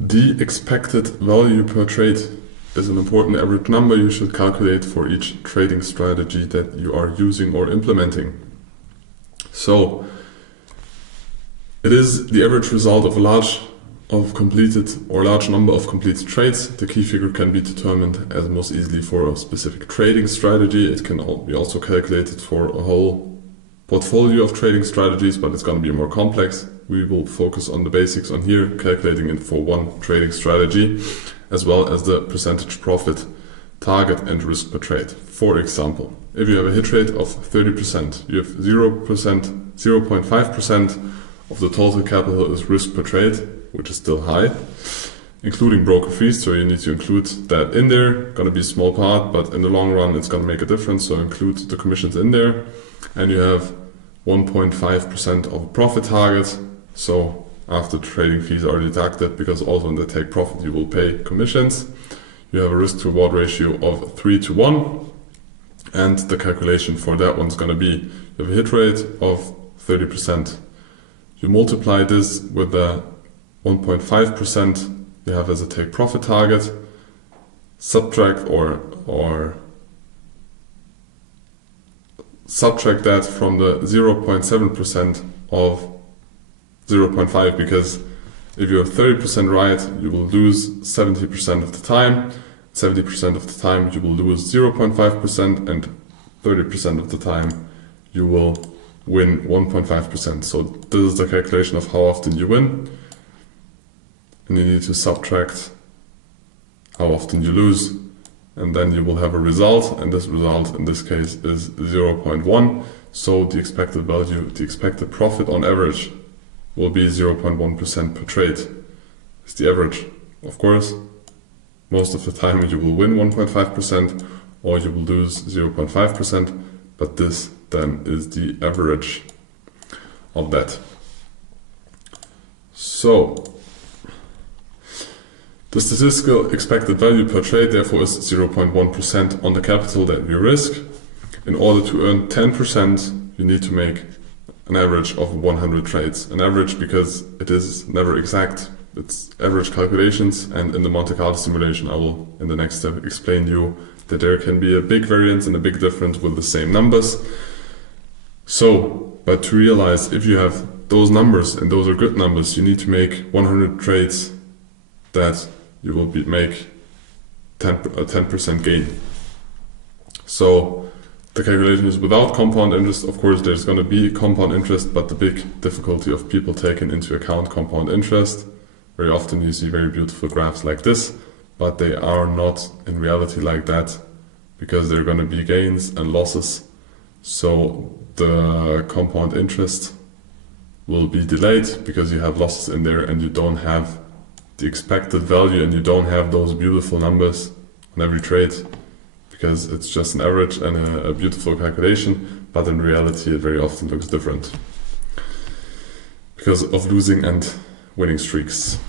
The expected value per trade is an important average number you should calculate for each trading strategy that you are using or implementing. So it is the average result of a large number of completed trades. The key figure can be determined as most easily for a specific trading strategy. It can be also calculated for a whole portfolio of trading strategies, but it's going to be more complex. We will focus on the basics on here, calculating it for one trading strategy, as well as the percentage profit target and risk per trade. For example, if you have a hit rate of 30%, you have 0.5% of the total capital is risk per trade, which is still high, including broker fees, so you need to include that in there. Going to be a small part, but in the long run it's going to make a difference, so include the commissions in there. And you have 1.5% of a profit target, so after trading fees are deducted, because also when they take profit you will pay commissions. You have a risk to reward ratio of 3:1, and the calculation for that one is going to be, you have a hit rate of 30%. You multiply this with the 1.5% you have as a take profit target, subtract that from the 0.7% of 0.5, because if you have 30% right, you will lose 70% of the time. 70% of the time you will lose 0.5%, and 30% of the time you will win 1.5%. So this is the calculation of how often you win. And you need to subtract how often you lose, and then you will have a result, and this result in this case is 0.1. So the expected value, the expected profit on average will be 0.1% per trade. It's the average. Of course, most of the time you will win 1.5% or you will lose 0.5%, but this then is the average of that. So the statistical expected value per trade therefore is 0.1% on the capital that you risk. In order to earn 10%, you need to make an average of 100 trades. An average because it is never exact. It's average calculations, and in the Monte Carlo simulation I will in the next step explain to you that there can be a big variance and a big difference with the same numbers. So, but to realize if you have those numbers, and those are good numbers, you need to make 100 trades that you will make a 10% gain. So the calculation is without compound interest. Of course there's going to be compound interest, but the big difficulty of people taking into account compound interest, very often you see very beautiful graphs like this, but they are not in reality like that, because there are going to be gains and losses. So the compound interest will be delayed because you have losses in there and you don't have the expected value, and you don't have those beautiful numbers on every trade, because it's just an average and a beautiful calculation, but in reality it very often looks different because of losing and winning streaks.